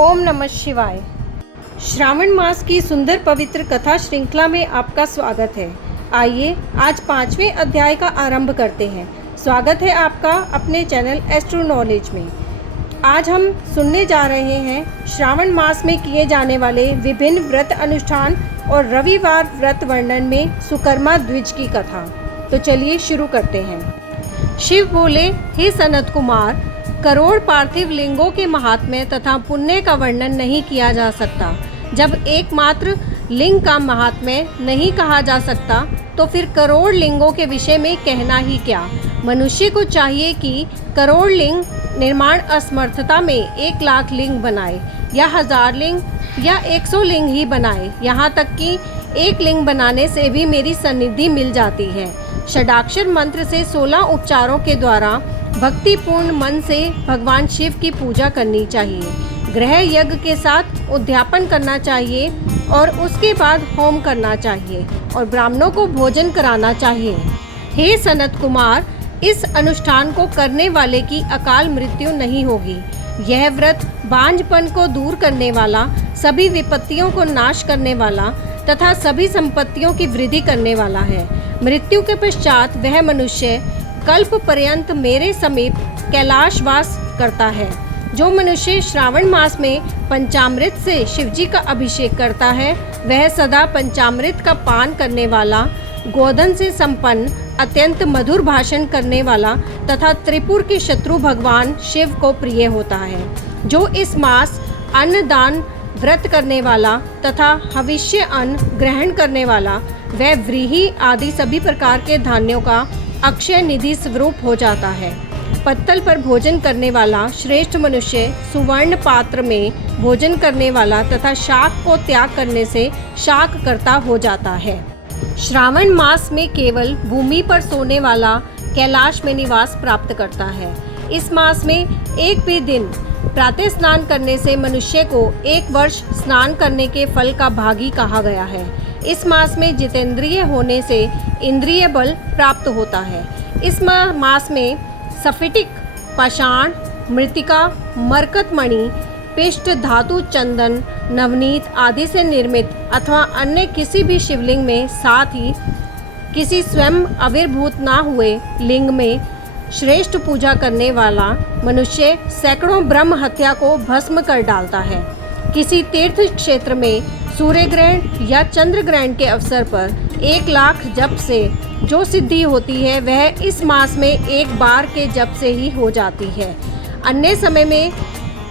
ओम नमः शिवाय। श्रावण मास की सुंदर पवित्र कथा श्रृंखला में आपका स्वागत है। आइए आज 5वें अध्याय का आरंभ करते हैं। स्वागत है आपका अपने चैनल एस्ट्रो नॉलेज में। आज हम सुनने जा रहे हैं श्रावण मास में किए जाने वाले विभिन्न व्रत अनुष्ठान और रविवार व्रत वर्णन में सुकर्मा द्विज की कथा। तो चलिए शुरू करते हैं। शिव बोले, हे सनत कुमार, करोड़ पार्थिव लिंगों के महात्म्य तथा पुण्य का वर्णन नहीं किया जा सकता। जब एकमात्र लिंग का महात्म्य नहीं कहा जा सकता तो फिर करोड़ लिंगों के विषय में कहना ही क्या। मनुष्य को चाहिए कि करोड़ लिंग निर्माण असमर्थता में 1 लाख लिंग बनाए या 1000 लिंग या 100 लिंग ही बनाए। यहाँ तक कि 1 लिंग बनाने से भी मेरी सन्निधि मिल जाती है। षडाक्षर मंत्र से 16 उपचारों के द्वारा भक्तिपूर्ण मन से भगवान शिव की पूजा करनी चाहिए। गृह यज्ञ के साथ उद्यापन करना चाहिए और उसके बाद होम करना चाहिए और ब्राह्मणों को भोजन कराना चाहिए। हे सनत कुमार, इस अनुष्ठान को करने वाले की अकाल मृत्यु नहीं होगी। यह व्रत बांझपन को दूर करने वाला, सभी विपत्तियों को नाश करने वाला तथा सभी संपत्तियों की वृद्धि करने वाला है। मृत्यु के पश्चात वह मनुष्य कल्प पर्यंत मेरे समीप कैलाशवास करता है। जो मनुष्य श्रावण मास में पंचामृत से शिवजी का अभिषेक करता है, वह सदा पंचामृत का पान करने वाला, गोधन से संपन्न, अत्यंत मधुर भाषण करने वाला तथा त्रिपुर के शत्रु भगवान शिव को प्रिय होता है। जो इस मास अन्नदान व्रत करने वाला तथा हविष्य अन्न ग्रहण करने वाला, वह व्रीहि आदि सभी प्रकार के धान्यों का अक्षय निधि स्वरूप हो जाता है। पत्तल पर भोजन करने वाला श्रेष्ठ मनुष्य सुवर्ण पात्र में भोजन करने वाला तथा शाक को त्याग करने से शाक कर्ता हो जाता है। श्रावण मास में केवल भूमि पर सोने वाला कैलाश में निवास प्राप्त करता है। इस मास में एक भी दिन प्रातः स्नान करने से मनुष्य को 1 वर्ष स्नान करने के फल का भागी कहा गया है। इस मास में जितेंद्रिय होने से इंद्रिय बल प्राप्त होता है। इस मास में स्फटिक, पाषाण, मृतिका, मरकतमणि, पिष्ट, धातु, चंदन, नवनीत आदि से निर्मित अथवा अन्य किसी भी शिवलिंग में, साथ ही किसी स्वयं आविर्भूत ना हुए लिंग में श्रेष्ठ पूजा करने वाला मनुष्य सैकड़ों ब्रह्म हत्या को भस्म कर डालता है। किसी तीर्थ क्षेत्र में सूर्य ग्रहण या चंद्र ग्रहण के अवसर पर 1 लाख जप से जो सिद्धि होती है, वह इस मास में 1 बार के जप से ही हो जाती है। अन्य समय में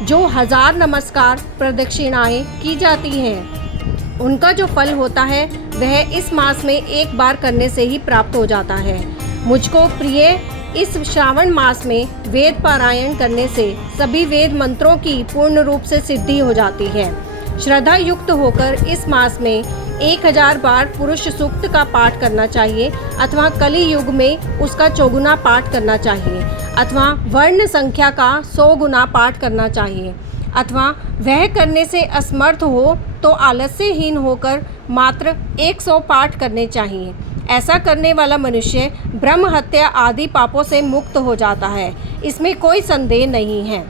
जो 1000 नमस्कार प्रदक्षिणाएं की जाती हैं, उनका जो फल होता है वह इस मास में 1 बार करने से ही प्राप्त हो जाता है। मुझको प्रिय इस श्रावण मास में वेद पारायण करने से सभी वेद मंत्रों की पूर्ण रूप से सिद्धि हो जाती है। श्रद्धा युक्त होकर इस मास में 1000 बार पुरुष सूक्त का पाठ करना चाहिए अथवा कली युग में उसका 4 गुना पाठ करना चाहिए अथवा वर्ण संख्या का 100 गुना पाठ करना चाहिए अथवा वह करने से असमर्थ हो तो आलस्यहीन होकर मात्र 100 पाठ करने चाहिए। ऐसा करने वाला मनुष्य ब्रह्म हत्या आदि पापों से मुक्त हो जाता है, इसमें कोई संदेह नहीं है।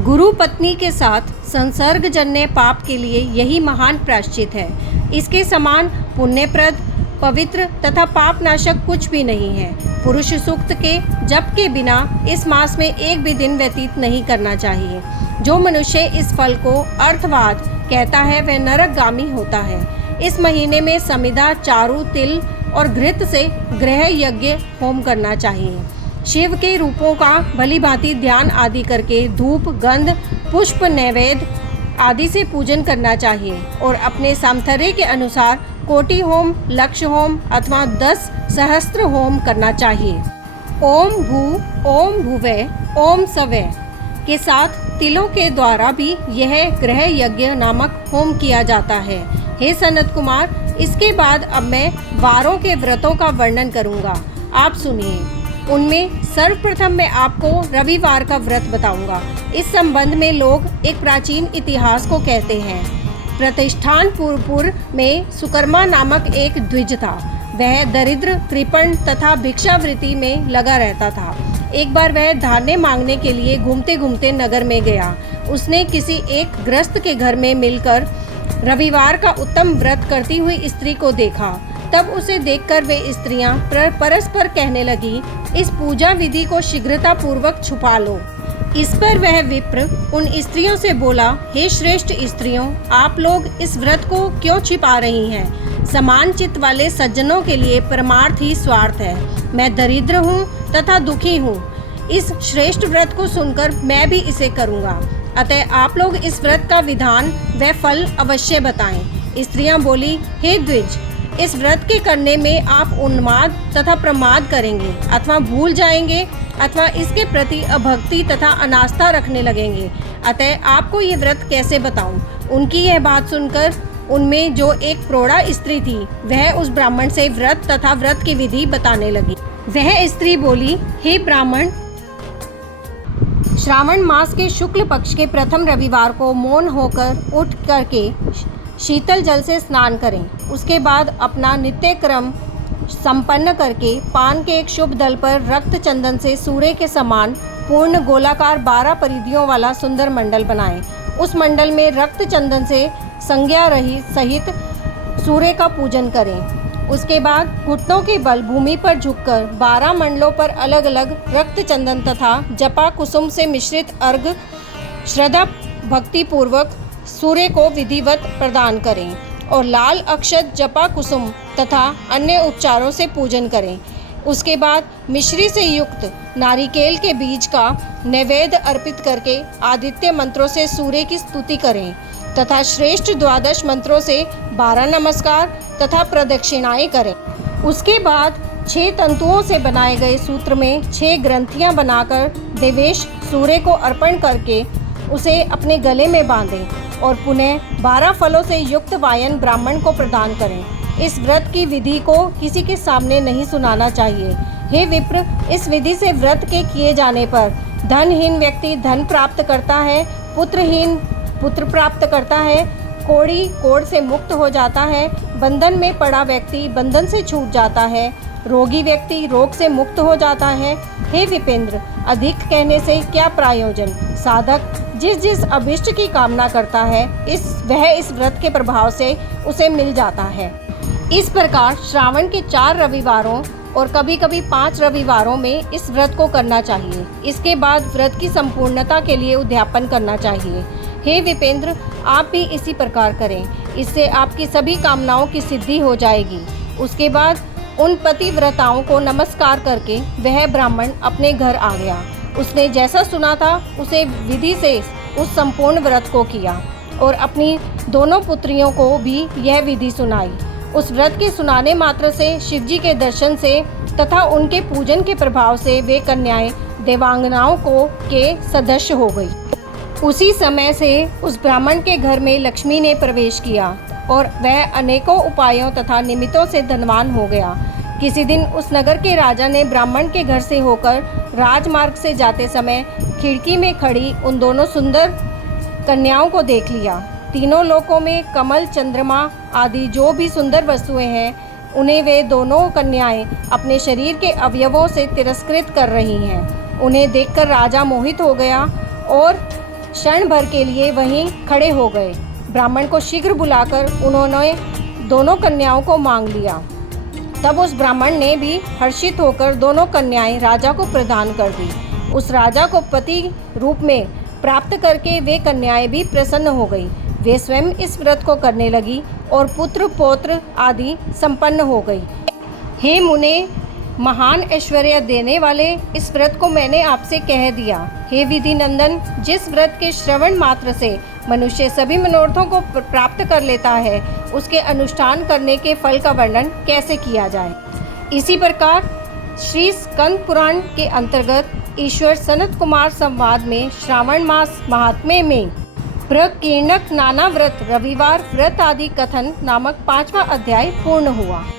गुरु पत्नी के साथ संसर्गजन्य पाप के लिए यही महान प्रायश्चित है। इसके समान पुण्यप्रद, पवित्र तथा पापनाशक कुछ भी नहीं है। पुरुष सूक्त के जप के बिना इस मास में 1 भी दिन व्यतीत नहीं करना चाहिए। जो मनुष्य इस फल को अर्थवाद कहता है, वह नरकगामी होता है। इस महीने में समिधा, चारू, तिल और घृत से गृह यज्ञ होम करना चाहिए। शिव के रूपों का भली भांति ध्यान आदि करके धूप, गंध, पुष्प, नैवेद्य आदि से पूजन करना चाहिए और अपने सामर्थ्य के अनुसार कोटि होम, लक्ष होम अथवा 10 सहस्त्र होम करना चाहिए। ओम भू, ओम भुवे, ओम सवे के साथ तिलों के द्वारा भी यह गृह यज्ञ नामक होम किया जाता है। हे सनत कुमार, इसके बाद अब मैं वारों के व्रतों का वर्णन करूंगा। आप सुनिए। उनमें सर्वप्रथम मैं आपको रविवार का व्रत बताऊंगा। इस संबंध में लोग एक प्राचीन इतिहास को कहते हैं। प्रतिष्ठानपुर में सुकर्मा नामक एक द्विज था। वह दरिद्र, कृपण तथा भिक्षावृत्ति में लगा रहता था। एक बार वह धान्य मांगने के लिए घूमते घूमते नगर में गया। उसने किसी एक गृहस्थ के घर में मिलकर रविवार का उत्तम व्रत करती हुई स्त्री को देखा। तब उसे देखकर वे स्त्रियां परस्पर कहने लगी, इस पूजा विधि को शीघ्रता पूर्वक छुपा लो। इस पर वह विप्र उन स्त्रियों से बोला, हे श्रेष्ठ स्त्रियों, आप लोग इस व्रत को क्यों छिपा रही हैं? समान चित्त वाले सज्जनों के लिए परमार्थ ही स्वार्थ है। मैं दरिद्र हूँ तथा दुखी हूँ। इस श्रेष्ठ व्रत को सुनकर मैं भी इसे करूँगा। अतः आप लोग इस व्रत का विधान व फल अवश्य बताएं। स्त्रियां बोली, हे द्विज, इस व्रत के करने में आप उन्माद तथा प्रमाद करेंगे अथवा भूल जाएंगे अथवा इसके प्रति अभक्ति तथा अनास्था रखने लगेंगे। अतः आपको ये व्रत कैसे बताऊं? उनकी यह बात सुनकर उनमें जो एक प्रौढ़ा स्त्री थी वह उस ब्राह्मण से व्रत तथा व्रत की विधि बताने लगी। वह स्त्री बोली, हे ब्राह्मण, श्रावण मास के शुक्ल पक्ष के प्रथम रविवार को मौन होकर उठ करके शीतल जल से स्नान करें। उसके बाद अपना नित्य क्रम संपन्न करके पान के एक शुभ दल पर रक्त चंदन से सूर्य के समान पूर्ण गोलाकार 12 परिधियों वाला सुंदर मंडल बनाएं। उस मंडल में रक्त चंदन से संज्ञा रही सहित सूर्य का पूजन करें। उसके बाद घुटनों के बल भूमि पर झुककर 12 मंडलों पर अलग अलग रक्त चंदन तथा जपा कुसुम से मिश्रित अर्घ श्रद्धा भक्ति पूर्वक सूर्य को विधिवत प्रदान करें और लाल अक्षत जपा कुसुम तथा अन्य उपचारों से पूजन करें। उसके बाद मिश्री से युक्त नारिकेल के बीज का नैवेद्य अर्पित करके आदित्य मंत्रों से सूर्य की स्तुति करें तथा श्रेष्ठ द्वादश मंत्रों से 12 नमस्कार तथा प्रदक्षिणाएं करें। उसके बाद 6 तंतुओं से बनाए गए सूत्र में 6 ग्रंथियां बनाकर देवेश सूर्य को अर्पण करके उसे अपने गले में बांधें और पुनः 12 फलों से युक्त वायन ब्राह्मण को प्रदान करें। इस व्रत की विधि को किसी के सामने नहीं सुनाना चाहिए। हे विप्र, इस विधि से व्रत के किए जाने पर धनहीन व्यक्ति धन प्राप्त करता है, पुत्रहीन पुत्र प्राप्त करता है, कोढ़ी कोढ़ से मुक्त हो जाता है, बंधन में पड़ा व्यक्ति बंधन से छूट जाता है, रोगी व्यक्ति रोग से मुक्त हो जाता है। हे विपेंद्र, अधिक कहने से क्या प्रयोजन? साधक जिस जिस अभिष्ट की कामना करता है वह इस व्रत के प्रभाव से उसे मिल जाता है। इस प्रकार श्रावण के 4 रविवारों और कभी कभी 5 रविवारों में इस व्रत को करना चाहिए। इसके बाद व्रत की संपूर्णता के लिए उद्यापन करना चाहिए। हे विपेंद्र, आप भी इसी प्रकार करें, इससे आपकी सभी कामनाओं की सिद्धि हो जाएगी। उसके बाद उन पतिव्रताओं को नमस्कार करके वह ब्राह्मण अपने घर आ गया। उसने जैसा सुना था उसे विधि से उस संपूर्ण व्रत को किया और अपनी दोनों पुत्रियों को भी यह विधि सुनाई। उस व्रत के सुनाने मात्र से शिवजी के दर्शन से तथा उनके पूजन के प्रभाव से वे कन्याएं देवांगनाओं के सदस्य हो गई। उसी समय से उस ब्राह्मण के घर में लक्ष्मी ने प्रवेश किया और वह अनेकों उपायों तथा निमित्तों से धनवान हो गया। किसी दिन उस नगर के राजा ने ब्राह्मण के घर से होकर राजमार्ग से जाते समय खिड़की में खड़ी उन दोनों सुंदर कन्याओं को देख लिया। तीनों लोकों में कमल, चंद्रमा आदि जो भी सुंदर वस्तुएं हैं उन्हें वे दोनों कन्याएं अपने शरीर के अवयवों से तिरस्कृत कर रही हैं। उन्हें देखकर राजा मोहित हो गया और क्षण भर के लिए वहीं खड़े हो गए। ब्राह्मण को शीघ्र बुलाकर उन्होंने दोनों कन्याओं को मांग लिया। तब उस ब्राह्मण ने भी हर्षित होकर दोनों कन्याएं राजा को प्रदान कर दी। उस राजा को पति रूप में प्राप्त करके वे कन्याएं भी प्रसन्न हो गई। वे स्वयं इस व्रत को करने लगी और पुत्र पौत्र आदि संपन्न हो गई। हे मुने, महान ऐश्वर्य देने वाले इस व्रत को मैंने आपसे कह दिया। हे विधि नंदन, जिस व्रत के श्रवण मात्र से मनुष्य सभी मनोरथों को प्राप्त कर लेता है, उसके अनुष्ठान करने के फल का वर्णन कैसे किया जाए। इसी प्रकार श्री स्कंद पुराण के अंतर्गत ईश्वर सनत कुमार संवाद में श्रावण मास महात्म्य में प्रकीर्णक नाना व्रत, रविवार व्रत आदि कथन नामक 5वां अध्याय पूर्ण हुआ।